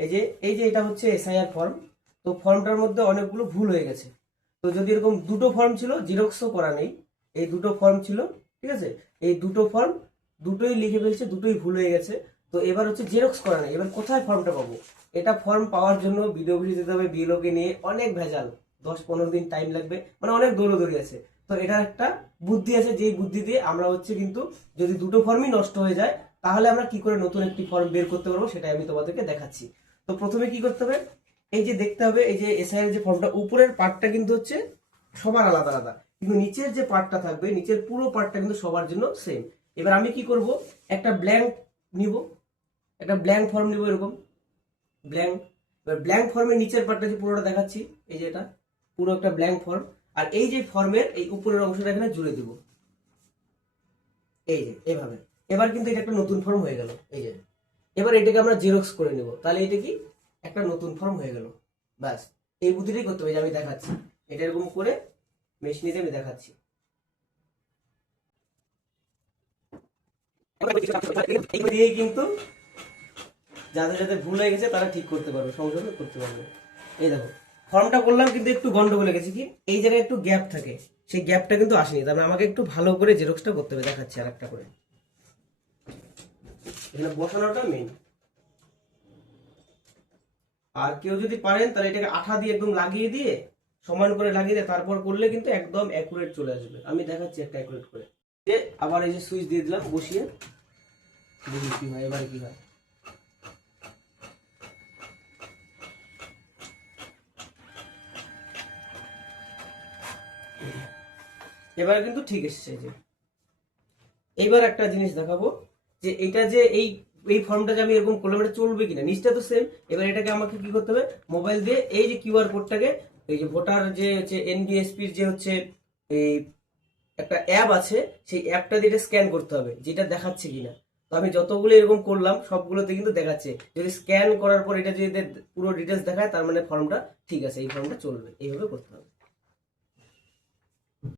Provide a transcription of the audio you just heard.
এই যে এটা হচ্ছে এসআইআর ফর্ম। তো ফর্মটার মধ্যে অনেকগুলো ভুল হয়ে গেছে। তো যদি এরকম দুটো ফর্ম ছিল, জেরক্সও করা নেই, এই দুটো ফর্ম ছিল, ঠিক আছে, এই দুটো ফর্ম দুটোই লিখে ফেলছে, দুটোই ভুল হয়ে গেছে। তো এবার হচ্ছে জেরক্স করা নেই, এবার কোথায় ফর্মটা পাবো? এটা ফর্ম পাওয়ার জন্য বিডিও অফিসে যেতে হবে, বিএলও কে নিয়ে অনেক ভেজাল, 10-15 দিন টাইম লাগবে, মানে অনেক দৌড়াদৌড়ি আছে। তো এটার একটা বুদ্ধি আছে, যেই বুদ্ধি দিয়ে আমরা হচ্ছে কিন্তু যদি দুটো ফর্মই নষ্ট হয়ে যায় তাহলে আমরা কি করে নতুন একটি ফর্ম বের করতে পারবো সেটাই আমি তোমাদেরকে দেখাচ্ছি। তো প্রথমে কি করতে হবে, এই যে দেখতে হবে, এই যে এসআইআর যে ফর্মটা উপরের পার্টটা কিন্তু হচ্ছে সবার আলাদা আলাদা, কিন্তু নিচের যে পার্টটা থাকবে, নিচের পুরো পার্টটা কিন্তু সবার জন্য সেম। এবার আমি কি করব, একটা ব্ল্যাঙ্ক নিব, একটা ব্ল্যাঙ্ক ফর্ম নিব, এরকম ব্ল্যাঙ্ক। এবার ব্ল্যাঙ্ক ফর্মের নিচের পার্টটা যে পুরোটা দেখাচ্ছি, এই যে এটা পুরো একটা ব্ল্যাঙ্ক ফর্ম, আর এই যে ফর্মের এই উপরের অংশটা এখানে জুড়ে দিব, এই যে এভাবে। এবার কিন্তু এটা একটা নতুন ফর্ম হয়ে গেল, এই যে। এবার এটাকে আমরা জেরক্স করে নিব, তাহলে এটা কি একটা নতুন ফর্ম হয়ে গেল। ব্যাস, এই বুদ্ধিটাই করতে হবে, যে আমি দেখাচ্ছি এটা এরকম করে মেশিনে দিয়ে আমি দেখাচ্ছি। দিয়েই কিন্তু যাদের যাদের ভুল হয়ে গেছে তারা ঠিক করতে পারবে, সংশোধন করতে পারবে। এই দেখো, ফর্মটা করলাম কিন্তু একটু গন্ডগোল লেগেছে, কি এই জায়গায় একটু গ্যাপ থাকে, সেই গ্যাপটা কিন্তু আসেনি, তারপরে আমাকে একটু ভালো করে জেরক্সটা করতে হবে, দেখাচ্ছি আর একটা করে। এখানে বসানোটা মেন। আর কেউ যদি পারেন তাহলে এটাকে আঠা দিয়ে একদম লাগিয়ে দিয়ে, সমান করে লাগিয়ে দিয়ে তারপর করলে কিন্তু একদম অ্যাকুরেট চলে আসবে। আমি দেখাচ্ছি একটা অ্যাকুরেট করে। আবার এই যে সুইচ দিয়ে দিলাম বসিয়ে, দেখি কি হয়, এবারে কি হয়। এবারে কিন্তু ঠিক এসছে। যে এইবার একটা জিনিস দেখাবো, যে এটা যে এই এই ফর্মটা যে আমি এরকম করলাম, এটা চলবে কিনা, নিচটা তো সেম। এবার এটাকে আমাকে কি করতে হবে, মোবাইল দিয়ে এই যে কিউআর কোডটাকে, এই যে ভোটার যে হচ্ছে এনভিএসপির যে হচ্ছে এই একটা অ্যাপ আছে, সেই অ্যাপটা দিয়ে এটা স্ক্যান করতে হবে যেটা দেখাচ্ছে কিনা। তো আমি যতগুলো এরকম করলাম সবগুলোতে কিন্তু দেখাচ্ছে, যদি স্ক্যান করার পর এটা যদি পুরো ডিটেলস দেখায় তার মানে ফর্মটা ঠিক আছে, এই ফর্মটা চলবে, এইভাবে করতে হবে।